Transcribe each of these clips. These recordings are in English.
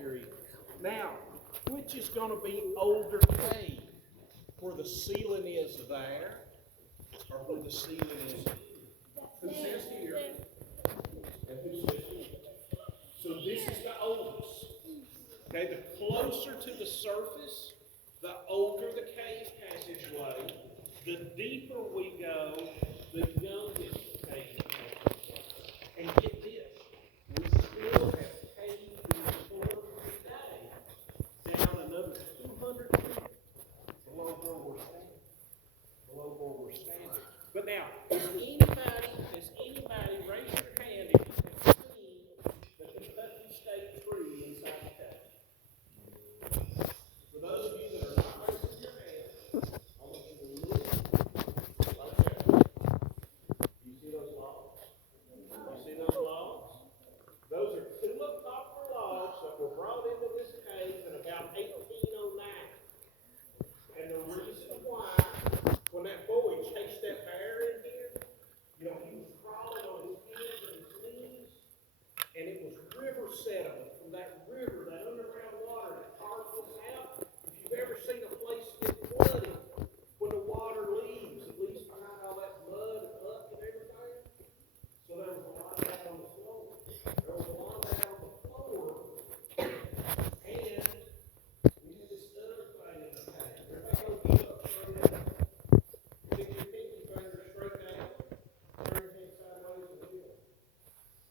cemetery. Now, which is going to be older cave? Where the ceiling is there, or where the ceiling is? Who says here? And who says here? So this is the oldest. Okay, the closer to the surface, the older the cave passageway. The deeper we go, the youngest cave passageway. And get this, we still have cave before today down another 200 feet below where we're standing. Below where we're standing. But now, has anybody raise your hand if you have seen the Kentucky State tree inside the cave? For those of you that are not raising your hand, I want you to look right there. Do you see those logs? You see those logs? Those are tulip copper logs that were brought into this cave in about 1809. And the reason why, when that boy chased that bear in here, he was crawling on his hands and his knees, and it was river sediment from that river, that underground water that carved this out. If you've ever seen a place get flooded, when the water leaves, it leaves behind all that mud and muck and everything. So there was a lot of that on the floor. There was a lot of that on the floor, and we did this other thing in the cave. Everybody go get up straight out. Stick your pinky finger straight down. Turn your hand sideways and feel.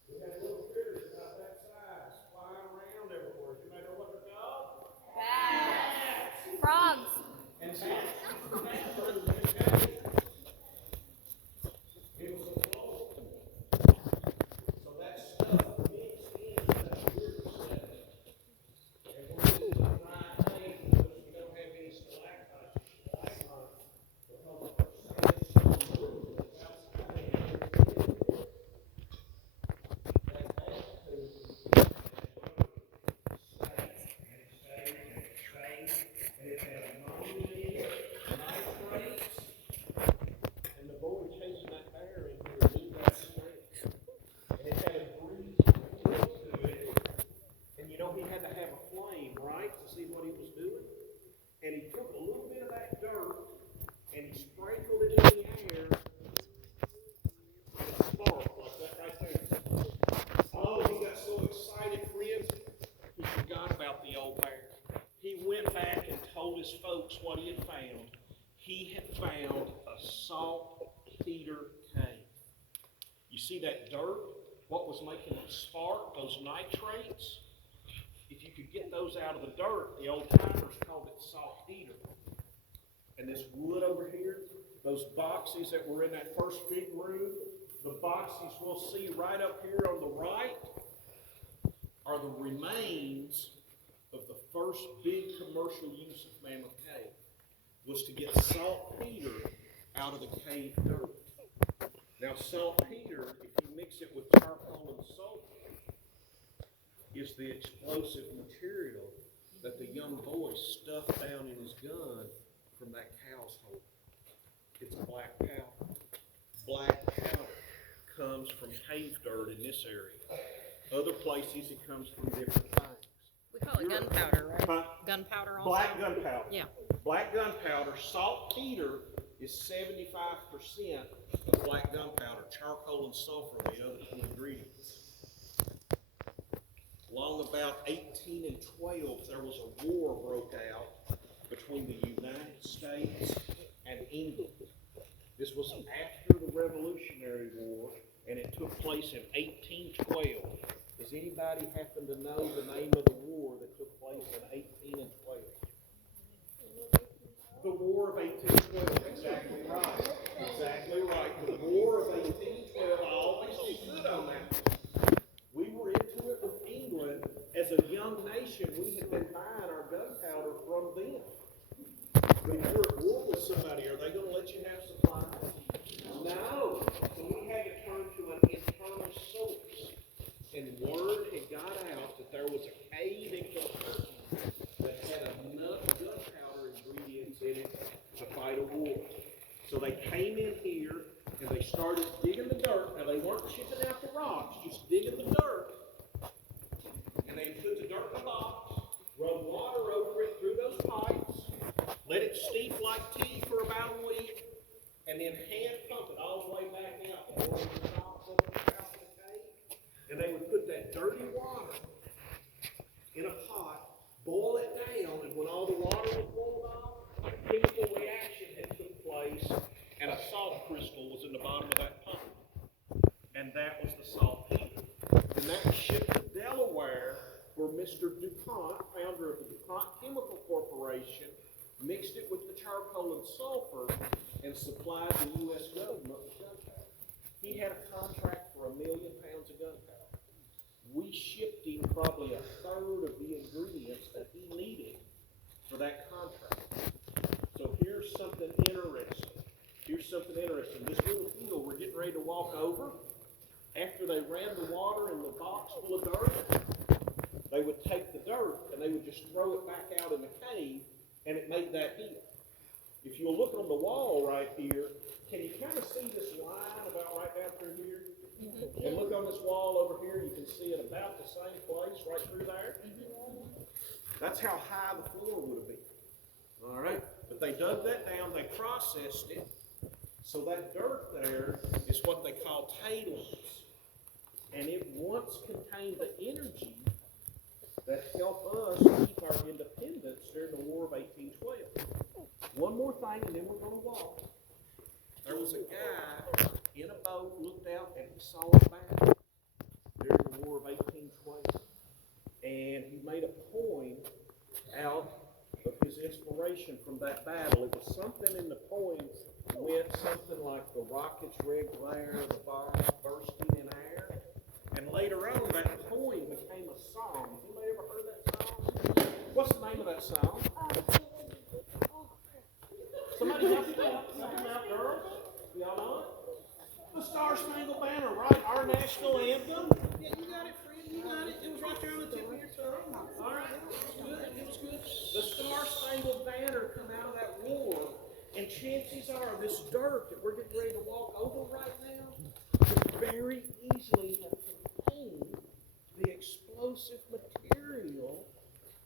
We had little critters about that size flying around everywhere. You may know what they're called? Bats. Frogs. And bats used to nest under the cave. It was a floor. So that stuff mixed into that river sediment. And when this is a dry cave, because we don't have any stalactites or stalagmites, because of our sandstone roof that's outside of here, that altitude and it had ammonia, nitrates, and the boy chasing that bear in here knew that strength. And it had a breeze to it. And he had to have a flame, right, to see what he was doing. And he took a little bit of that dirt and he sprinkled it in the air. And it sparked like that right there. Oh, he got so excited, friends, he forgot about the old bear. He went back and told his folks what he had found. He had found a saltpeter cave. You see that dirt? What was making it spark? Those nitrates? If you could get those out of the dirt, the old timers called it saltpeter. And this wood over here, those boxes that were in that first big room, the boxes we'll see right up here on the right are the remains of the first big commercial use of Mammoth Cave, was to get saltpeter out of the cave dirt. Now saltpeter, if you mix it with charcoal and sulfur, is the explosive material that the young boy stuffed down in his gun from that cow's hole. It's black powder. Black powder comes from cave dirt in this area. Other places it comes from different things. We call it gunpowder, right? Huh? Gunpowder also? Black gunpowder. Yeah. Black gunpowder. Saltpeter is 75% of black gunpowder. Charcoal and sulfur are the other two ingredients. Along about 1812, there was a war broke out between the United States and England. This was after the Revolutionary War, and it took place in 1812. Does anybody happen to know the name of the war that took place in 1812? The War of 1812. Exactly right. Exactly right. The War of 1812. I always did good on that. We were into it with England. As a young nation, we had been buying our gunpowder from them. But if you're at war with somebody, are they going to let you have supplies? No. So we had to turn to an internal source. And word had got out that there was a cave in Kentucky that had enough gunpowder ingredients in it to fight a war. So they came in here and they started digging the dirt. Now they weren't chipping out the rocks, just digging the dirt. And they put the dirt in the box. like tea for about a week, and then hand pump it all the way back out to all the tops of the house in the cave. And they would put that dirty water in a pot, boil it down, and when all the water was boiled off, a chemical reaction had took place, and a salt crystal was in the bottom of that pot. And that was the saltpeter. And that was shipped to Delaware, where Mr. DuPont, founder of the DuPont Chemical Corporation, mixed it with the charcoal and sulfur and supplied the U.S. government with gunpowder. He had a contract for 1 million pounds of gunpowder. We shipped him probably a third of the ingredients that he needed for that contract. So here's something interesting. This little field we're getting ready to walk over, after they ran the water in the box full of dirt, they would take the dirt and they would just throw it back out in the cave, and it made that hill. If you'll look on the wall right here, can you kind of see this line about right down through here? And look on this wall over here, you can see it about the same place right through there. That's how high the floor would have been. All right? But they dug that down, they processed it. So that dirt there is what they call tailings. And it once contained the energy that helped us keep our independence during the War of 1812. One more thing, and then we're going to walk. There was a guy in a boat, looked out, and he saw a battle during the War of 1812. And he made a poem out of his inspiration from that battle. It was something in the poem went something like the rocket's red glare, the bombs bursting in air. And later on, that poem became a song. Anybody ever heard that song? What's the name of that song? Somebody help me out, girls. Y'all know it? The Star Spangled Banner, right? Our national anthem. Yeah, you got it, Freddie. You got it. It was right there on the tip of your tongue. All right, it was good. It was good. The Star Spangled Banner come out of that war, and chances are this dirt that we're getting ready to walk over right now could very easily have contained the explosive material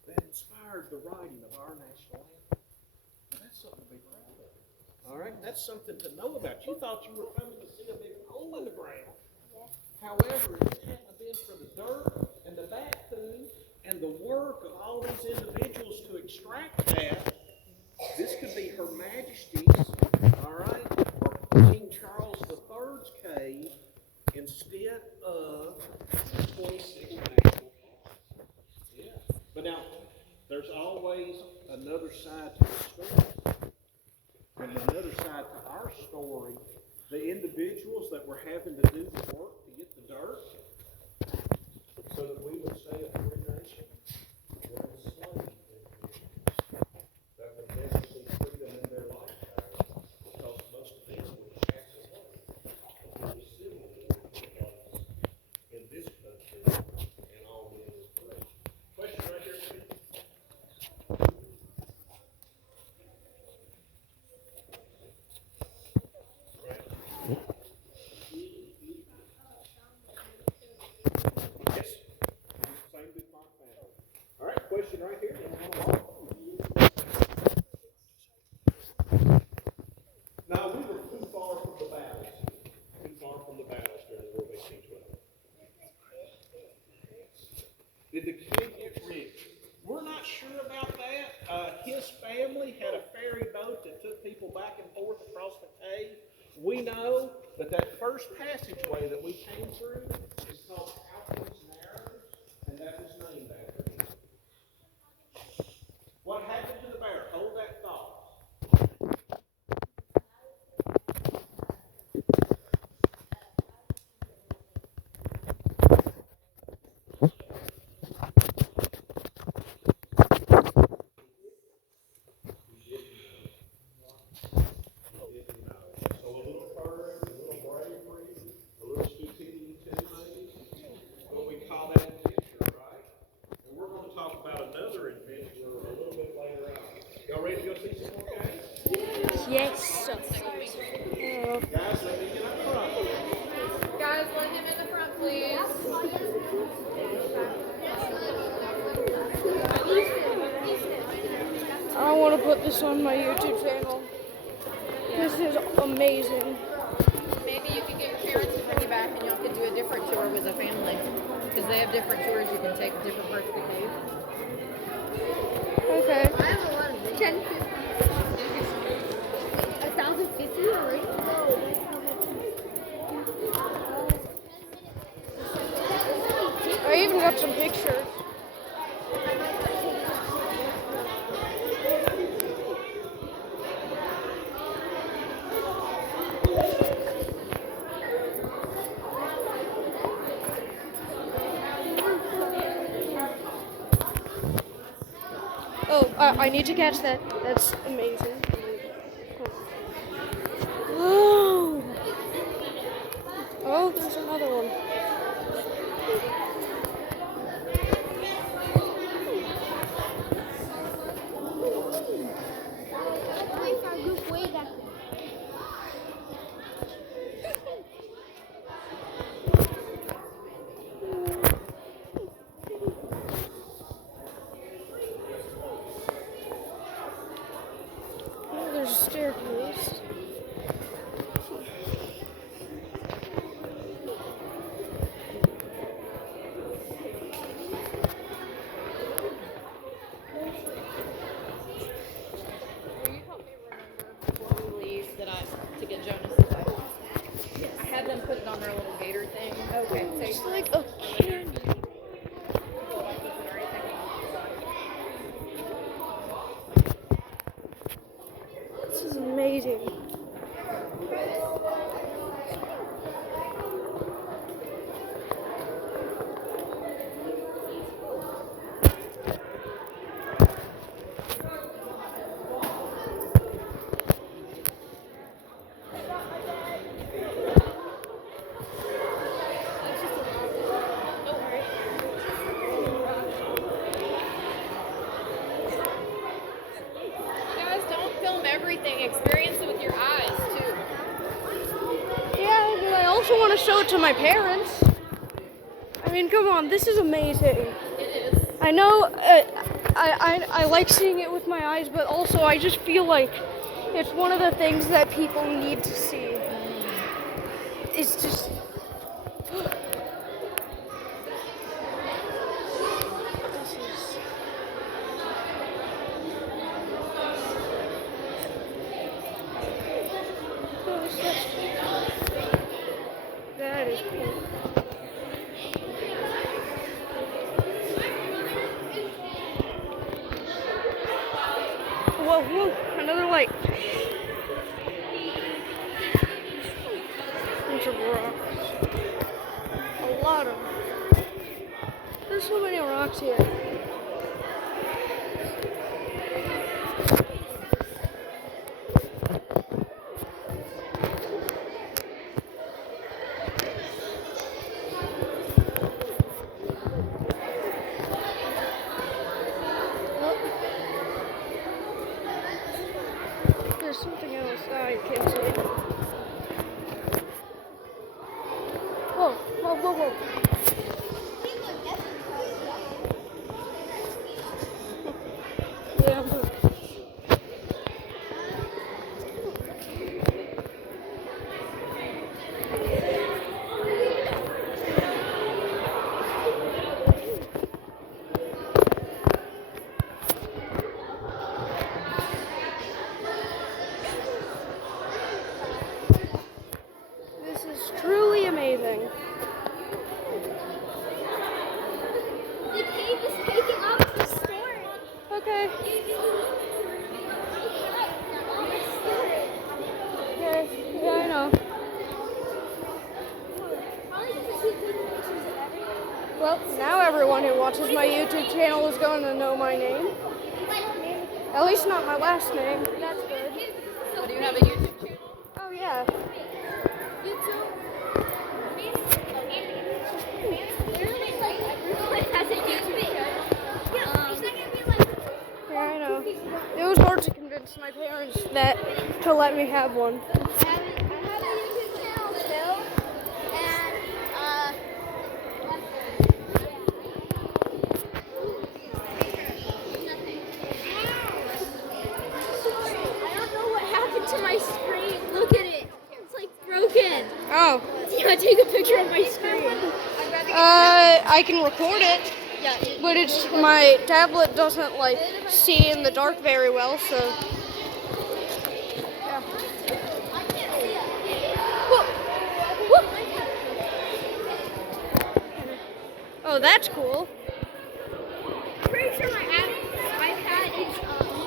that inspired the writing of our national anthem. That's something to be proud of. All right, that's something to know about. You thought you were coming to see a big hole in the ground. However, if it hadn't been for the dirt and the vacuum and the work of all these individuals to extract that, this could be Her Majesty's, all right, or King Charles III's cave instead of 26 national parks. Yeah. But now, there's always another side to the story. And another side to our story, the individuals that were having to do the work to get the dirt so that we would stay a free nation were enslaved. That would never see freedom in their lifetime because most of them were cast away. There was civil war in this country and all men was free. Question right here, Steve? Yes. Same DuPont family. All right, question right here. Now, we were too far from the battles. Too far from the battles during the War of 1812. Did the kid get rich? We're not sure about that. His family had a ferry boat that took people back and forth across the cave. We know that that first passageway that we came through is called Alfred's Narrows, and that was named after him. What happened to the bear? Hold that thought. So a little courage, a little bravery, a little stupidity too. want to put this on my YouTube channel. This is amazing. Maybe you can get your parents to bring you back and y'all can do a different tour with a family. Because they have different tours you can take, different parts of the cave. Okay. I have a lot of 1050. 1,050 already? I even got some pictures. Oh, I need to catch that. That's amazing. Whoa! Oh, there's another one. Oh, there's a staircase. Will you help me remember before we leave that to get Jonas the Bible? Yes. I had them put it on their little gator thing. Okay. It's like a candy. This is amazing. Guys, don't film everything. Experience it with your eyes, too. Yeah, but I also want to show it to my parents. I mean, come on, this is amazing. It is. I know I like seeing it with my eyes, but also I just feel like it's one of the things that people need to see. It's just... That is cool. Whoa, whoa, another light. Bunch of rocks. A lot of them. There's so many rocks here. There's something else. I can't see it. Whoa, whoa, whoa, whoa. Yeah, look. This is truly amazing. The cave is taking off the story. Okay. Yeah, I know. Well, now everyone who watches my YouTube channel is going to know my name. At least not my last name. That's good. So do you have a YouTube channel? Oh, yeah. Yeah, I know. It was hard to convince my parents that to let me have one. I have a YouTube channel too, and take a picture of my screen. I can record it, Yeah. but it's my tablet doesn't like see in the dark very well, so. Yeah. I can't see it. Whoop. Whoop. Oh, that's cool. Pretty sure my iPad is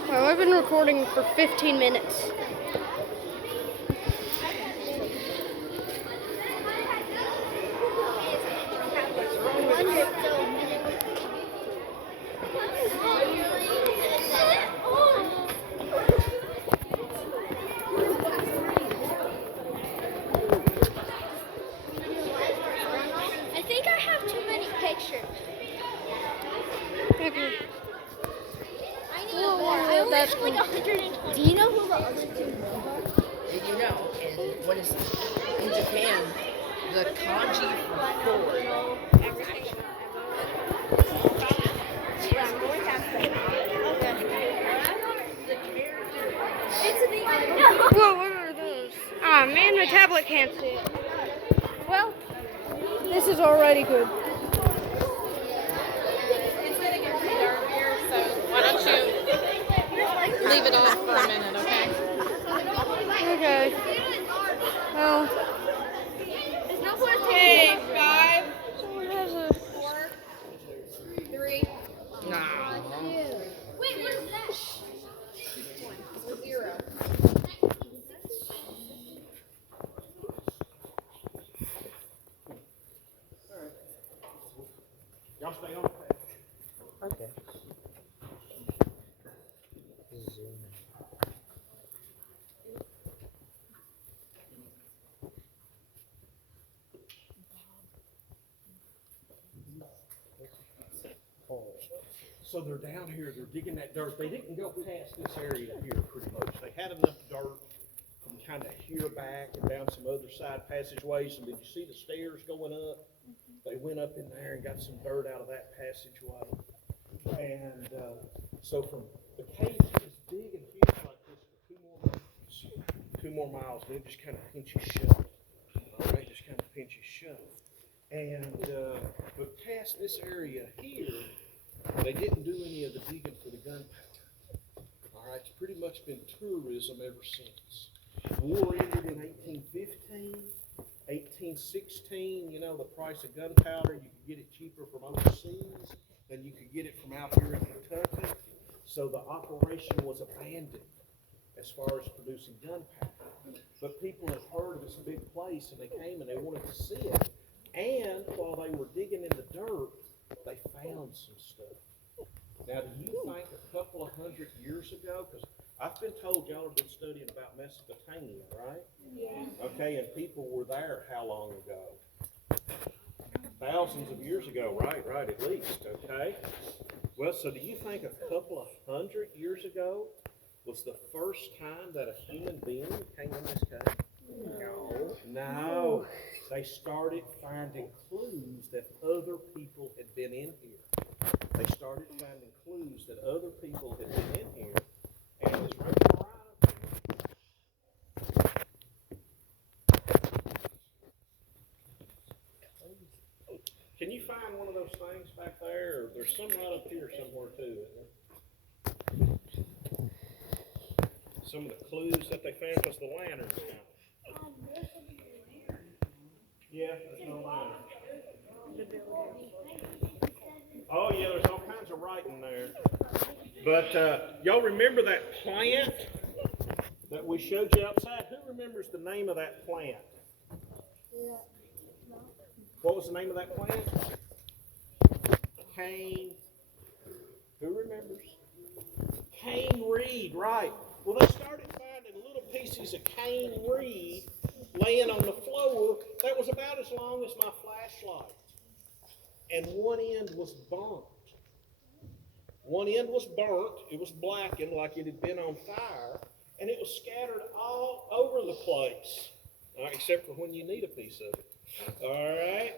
Wow, I've been recording for 15 minutes. I think I have too many pictures. Okay. I need more. I only that's have like cool. 120. Do you know who the other two are? Did you know in Japan, the kanji for four. Whoa, what are those? Ah, man, my tablet can't see it. Well, this is already good. It's gonna get pretty dark here, so why don't you leave it off for a minute, okay? Okay. Well, Okay, 5, someone has a. 4, 3, No. Wait, what is that? 0. Y'all stay on the page. Okay. So they're down here, they're digging that dirt. They didn't go past this area here pretty much. They had enough dirt from kind of here back and down some other side passageways. And did you see the stairs going up? They went up in there and got some dirt out of that passageway. And so from the cave is big and huge like this for 2 more miles, and it just kind of pinches shut. All right, just kind of pinches shut. And but past this area here, they didn't do any of the digging for the gunpowder. All right, it's pretty much been tourism ever since. War ended in 1815, 1816. You know, the price of gunpowder, you could get it cheaper from overseas than you could get it from out here in Kentucky. So the operation was abandoned as far as producing gunpowder. But people had heard of this big place, and they came and they wanted to see it. And while they were digging in the dirt, they found some stuff. Now, do you think a couple of 100 years ago, because I've been told y'all have been studying about Mesopotamia, right? Yeah. Okay, and people were there how long ago? Thousands of years ago, right, at least, okay? Well, so do you think a couple of 100 years ago was the first time that a human being came in this cave? No. They started finding clues that other people had been in here. They started finding clues that other people had been in here, and it was right up here. Can you find one of those things back there? Or there's some right up here somewhere too, isn't there? Some of the clues that they found was the lantern. Yeah, there's no lantern. Oh yeah, there's all kinds of writing there. But y'all remember that plant that we showed you outside? Who remembers the name of that plant? What was the name of that plant? Cane. Who remembers? Cane reed, right. Well, they started finding little pieces of cane reed laying on the floor that was about as long as my flashlight. And one end was burnt. One end was burnt. It was blackened like it had been on fire. And it was scattered all over the place. Except for when you need a piece of it. All right?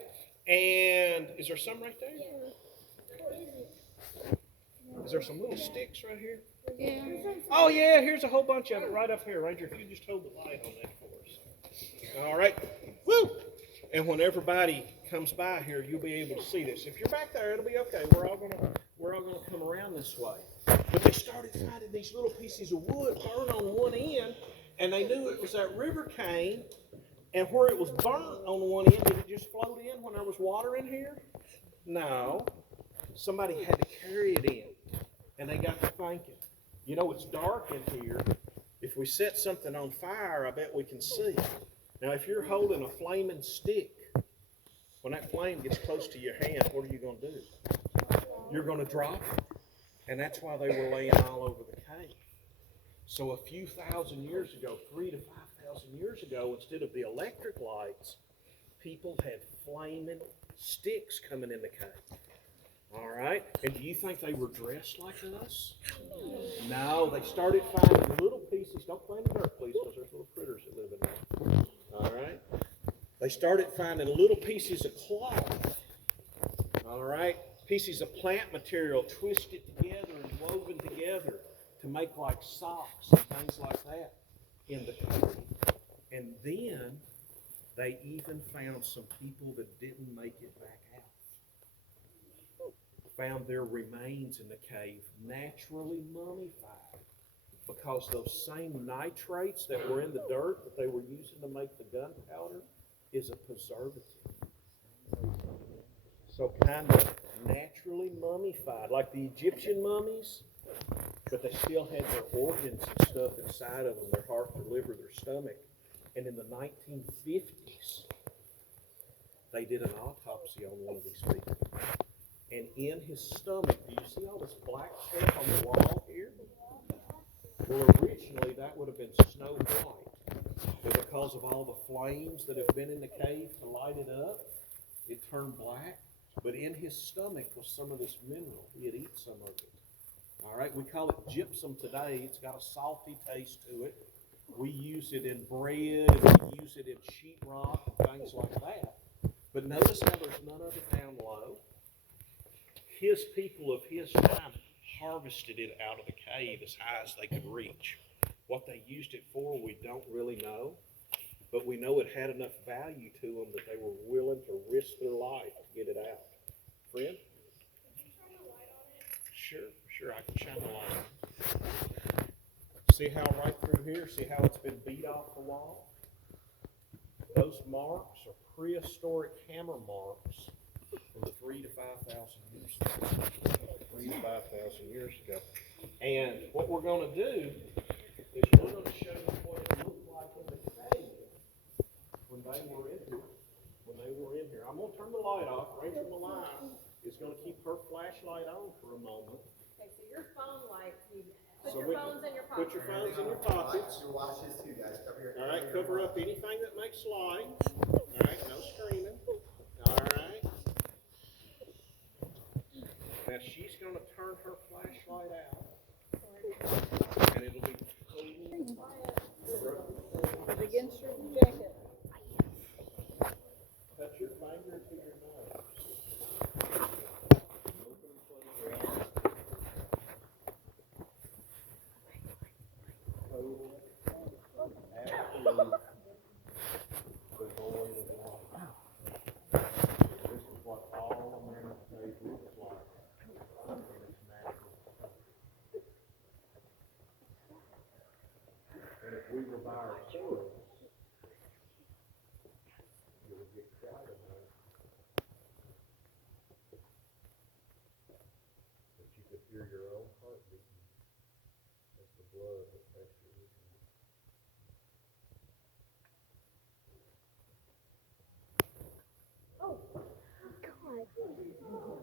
And is there some right there? Is there some little sticks right here? Yeah. Oh, yeah, here's a whole bunch of it right up here. Ranger, if you just hold the light on that for us. All right. Woo! And when everybody comes by here, you'll be able to see this. If you're back there, it'll be okay. We're all gonna come around this way. But they started finding these little pieces of wood burned on one end, and they knew it was that river cane. And where it was burnt on one end, did it just float in when there was water in here? No. Somebody had to carry it in. And they got to thinking, you know, it's dark in here. If we set something on fire, I bet we can see. Now, if you're holding a flaming stick, when that flame gets close to your hand, what are you going to do? You're going to drop it. And that's why they were laying all over the cave. So a few thousand years ago, 3,000 to 5,000 years ago, instead of the electric lights, people had flaming sticks coming in the cave. All right? And do you think they were dressed like us? No, they started finding little pieces. Don't play in the dirt, please, because there's little critters that live in there. All right? They started finding little pieces of cloth. All right? Pieces of plant material twisted together and woven together to make like socks and things like that in the cave. And then they even found some people that didn't make it back out. Found their remains in the cave naturally mummified because those same nitrates that were in the dirt that they were using to make the gunpowder is a preservative. So kind of naturally mummified, like the Egyptian mummies, but they still had their organs and stuff inside of them, their heart, their liver, their stomach. And in the 1950s, they did an autopsy on one of these people. And in his stomach, do you see all this black stuff on the wall here? Well, originally that would have been snow white. But because of all the flames that have been in the cave to light it up, it turned black. But in his stomach was some of this mineral. He had eaten some of it. All right, we call it gypsum today. It's got a salty taste to it. We use it in bread, and we use it in sheetrock and things like that. But notice how there's none of it down low. His people of his time harvested it out of the cave as high as they could reach. What they used it for, we don't really know. But we know it had enough value to them that they were willing to risk their life to get it out. Friend? Sure, I can shine the light. See how right through here, see how it's been beat off the wall? Those marks are prehistoric hammer marks from 3,000 to 5,000 years ago. 3,000 to 5,000 years ago. And what we're going to do is we're going to show you what it looked like in the cave when they were in here. I'm going to turn the light off. Rachel Maline is going to keep her flashlight on for a moment. Okay, so your phone light, put So your phones in your pockets. Put your phones in your pockets. Your watches too, guys. Cover your. All right, cover up anything that makes light. All right, no screaming. All right. Now she's going to turn her flashlight out, and it'll be totally quiet. Against your jacket. Touch your finger to your nose. Open and close your eyes. Total, absolute devoid of life. This is what all American faith looks like in its natural state. And if we were by ourselves, you would get quiet enough that you could hear your own heart beating as the blood that passed your rhythm.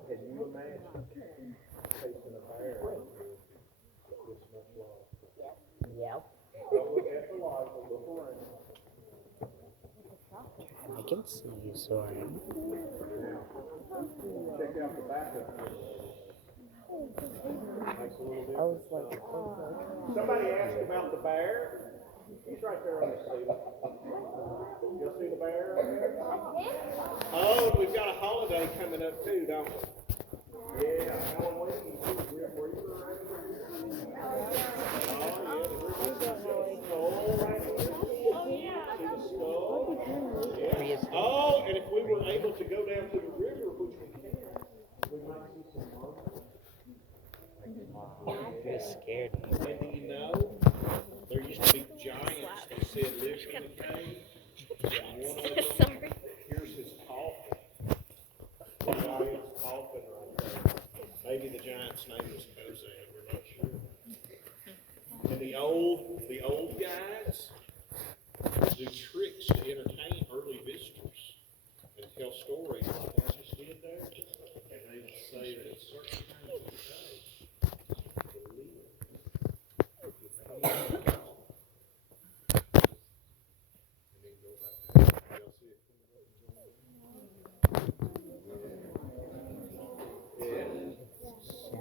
Can you imagine facing a bear this much longer? Yep. Don't look at the light, but look around. I can see you, sorry. Check out the back of it. Makes a little I was difference. like, Somebody asked about the bear. He's right there on the ceiling. You'll see the bear over there? Oh, we've got a holiday coming up too, don't we? Yeah, Halloween. Were you around here? Oh, yeah. See the skull right here? See the skull? Yeah. Oh, and if scared me. And do you know, there used to be giants that said live in the cave. And one of them, Sorry. here's his coffin. The giant's coffin right there. Maybe the giant's name was Kozan, we're not sure. And the old guys do tricks to entertain early visitors and tell stories like I just did there. And they would say that at certain times of the day, the lid would fall off. And then go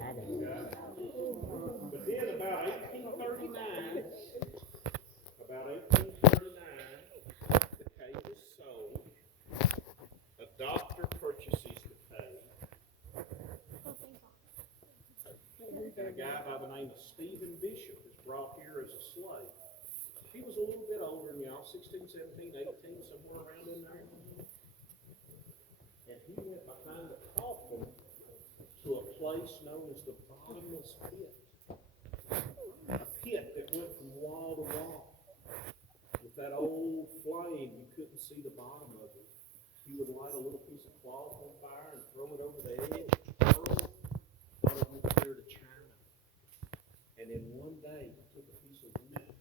back down. Y'all see it coming up and going down? But then about 1839, the cave is sold. A doctor purchases the cave. And a guy by the name of Stephen Bishop is brought here as a slave. He was a little bit older than y'all, 16, 17, 18, somewhere around in there. And he went behind the coffin to a place known as the bottomless pit. A pit that went from wall to wall. With that old flame, you couldn't see the bottom of it. He would light a little piece of cloth on fire and throw it over the edge, thought it went clear to China. And then one day, he took a piece of wood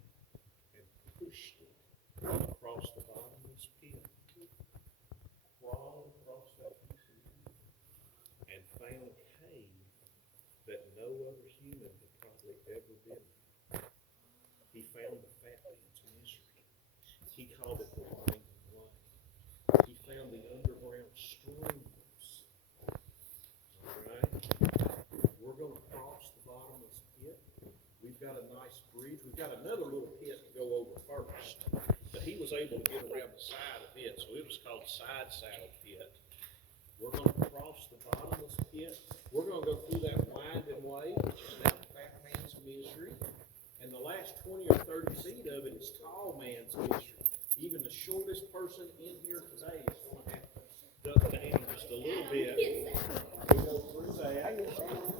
and pushed it across the bottomless pit, crawled across that piece of wood, and found a cave that no other human had probably ever been in. He found the fat man's misery. He called it the winding way. He found the underground streams. All right? We're going to cross the bottomless pit. We've got a nice bridge. We've got another little pit to go over first. But he was able to get around the side of it, so it was called the side saddle pit. We're going to cross the bottomless pit. We're going to go through that winding way, which is now the fat man's misery. And the last 20 or 30 feet of it is tall man's misery. Even the shortest person in here today is going to have to duck down just a little bit. We go through that,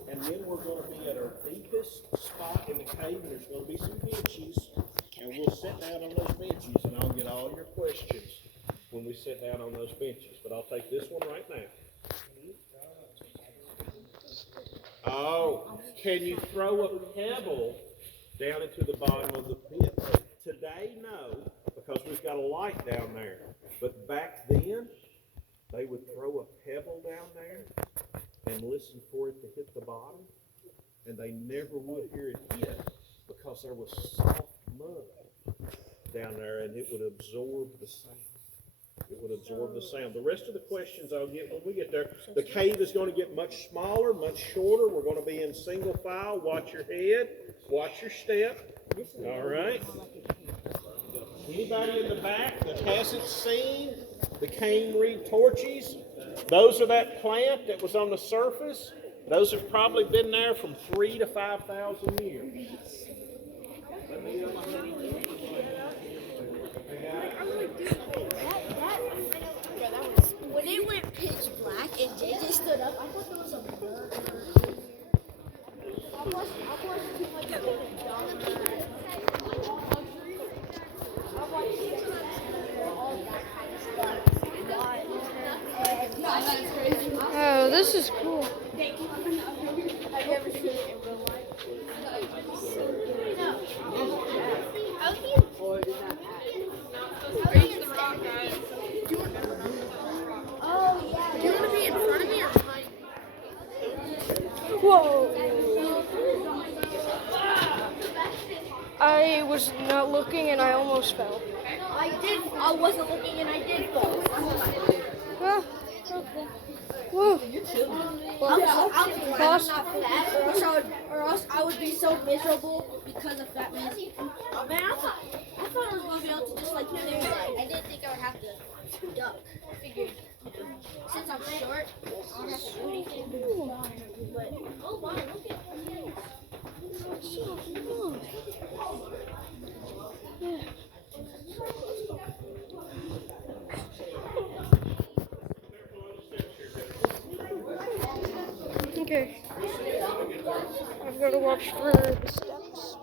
and then we're going to be at our deepest spot in the cave, and there's going to be some benches, and we'll sit down on those benches, and I'll get all your questions when we sit down on those benches. But I'll take this one right now. Oh, can you throw a pebble down into the bottom of the pit? Today, no, because we've got a light down there. But back then, they would throw a pebble down there and listen for it to hit the bottom, and they never would hear it hit because there was soft mud down there, and it would absorb the sound. It would absorb the sound. The rest of the questions I'll get when we get there. The cave is going to get much smaller, much shorter. We're going to be in single file. Watch your head. Watch your step. All right. Anybody in the back that hasn't seen the cane reed torches? Those are that plant that was on the surface. Those have probably been there from 3,000 to 5,000 years. When it went pitch black and JJ stood up, I thought there was a bird. I watched too much of it. Oh, this is cool. Have you ever seen it in real life? No. Oh, yeah. Do you want to be in front of me or behind me? Whoa. I was not looking and I almost fell. I wasn't looking and I did fall. Ah, whoa. I'm glad I'm not fat, or else I would be so miserable because of fat man. Oh man, I thought I was gonna be able to just like there. I didn't think I would have to duck. I figured, since I'm short, I don't have to do anything. But oh wow, look at Okay. I've got to watch for the steps.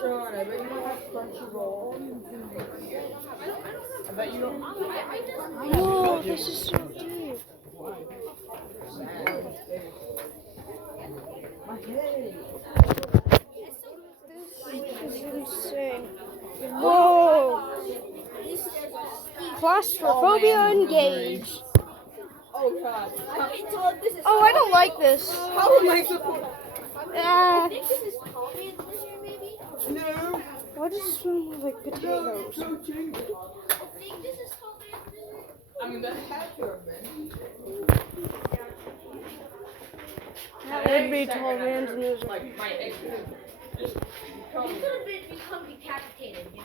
Sean, I bet you don't have Crunchyroll. I bet you don't. Whoa, this is so deep. This is insane. Whoa! Claustrophobia engaged. Oh god. Oh, I don't like this. How am I supposed? Ah, I think this is Tall Man's Blizzard, maybe? No. why does it smell like potatoes? I think this is Tall Man's Blizzard. I mean, that had to have been. That would be tall man's music. Like my ex just He could have become decapitated, you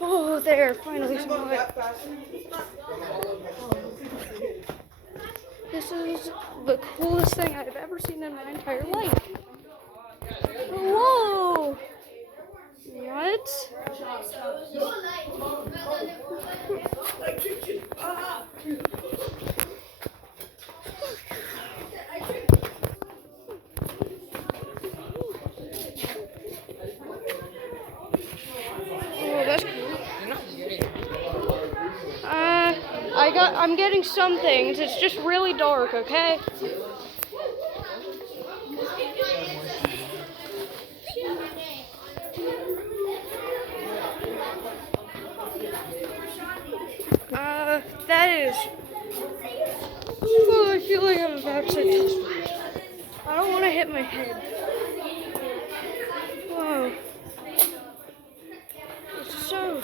Oh, there, finally smell it. This is the coolest thing I've ever seen in my entire life. Whoa! What? Oh, that's cool. I'm getting some things. It's just really dark, okay? That is. Oh, I feel like I'm about to. I don't want to hit my head. Whoa. It's so.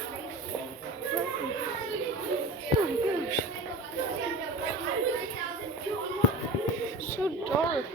Oh my gosh. So dark.